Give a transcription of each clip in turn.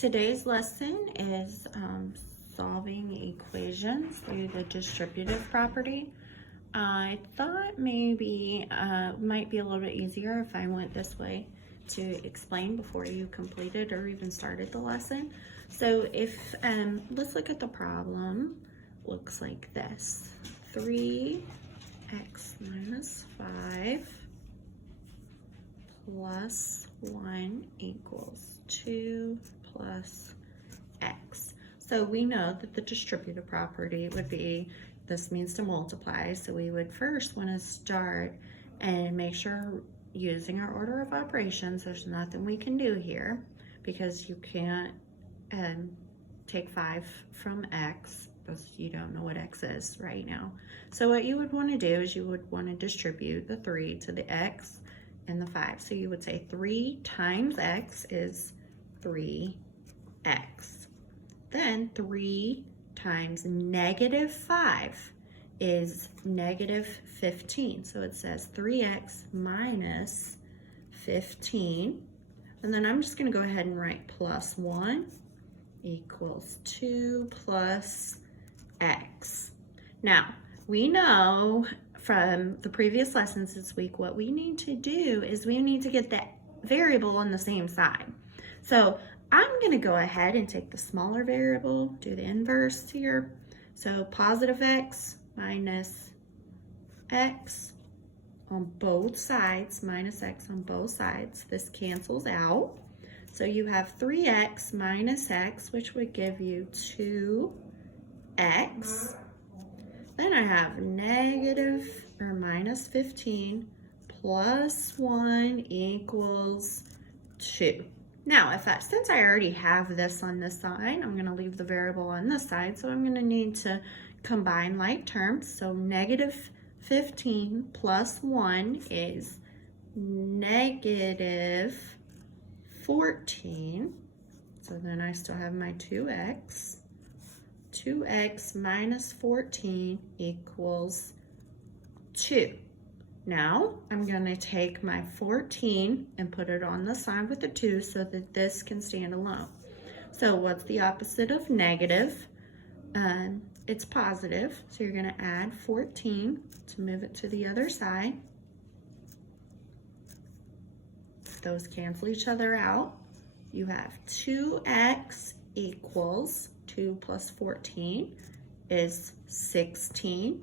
Today's lesson is solving equations through the distributive property. I thought maybe might be a little bit easier if I went this way to explain before you completed or even started the lesson. So if let's look at the problem. Looks like this: 3x minus 5 plus 1 equals 2 plus x. So we know that the distributive property would be, this means to multiply, so we would first want to start and make sure, using our order of operations, there's nothing we can do here because you can't take 5 from x because you don't know what x is right now. So what you would want to do is you would want to distribute the 3 to the x and the 5. So you would say 3 times x is 3x. Then 3 times negative 5 is negative 15. So it says 3x minus 15. And then I'm just going to go ahead and write plus 1 equals 2 plus x. Now, we know from the previous lessons this week, what we need to do is we need to get that variable on the same side. So I'm going to go ahead and take the smaller variable, do the inverse here. So positive x minus x on both sides, minus x on both sides. This cancels out. So you have 3x minus x, which would give you 2x. Then I have negative or minus 15 plus 1 equals 2. Now, since I already have this on this side, I'm going to leave the variable on this side, so I'm going to need to combine like terms. So negative 15 plus 1 is negative 14. So then I still have my 2x. 2x minus 14 equals 2. Now I'm going to take my 14 and put it on the side with the 2 so that this can stand alone. So what's the opposite of negative? It's positive. So you're going to add 14 to move it to the other side. Those cancel each other out. You have 2x equals 2 plus 14 is 16.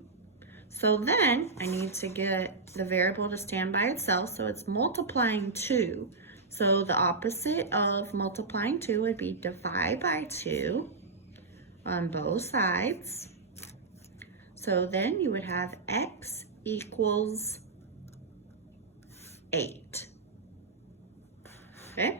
So then I need to get the variable to stand by itself, so it's multiplying 2. So the opposite of multiplying 2 would be divide by 2 on both sides. So then you would have x equals 8. Okay?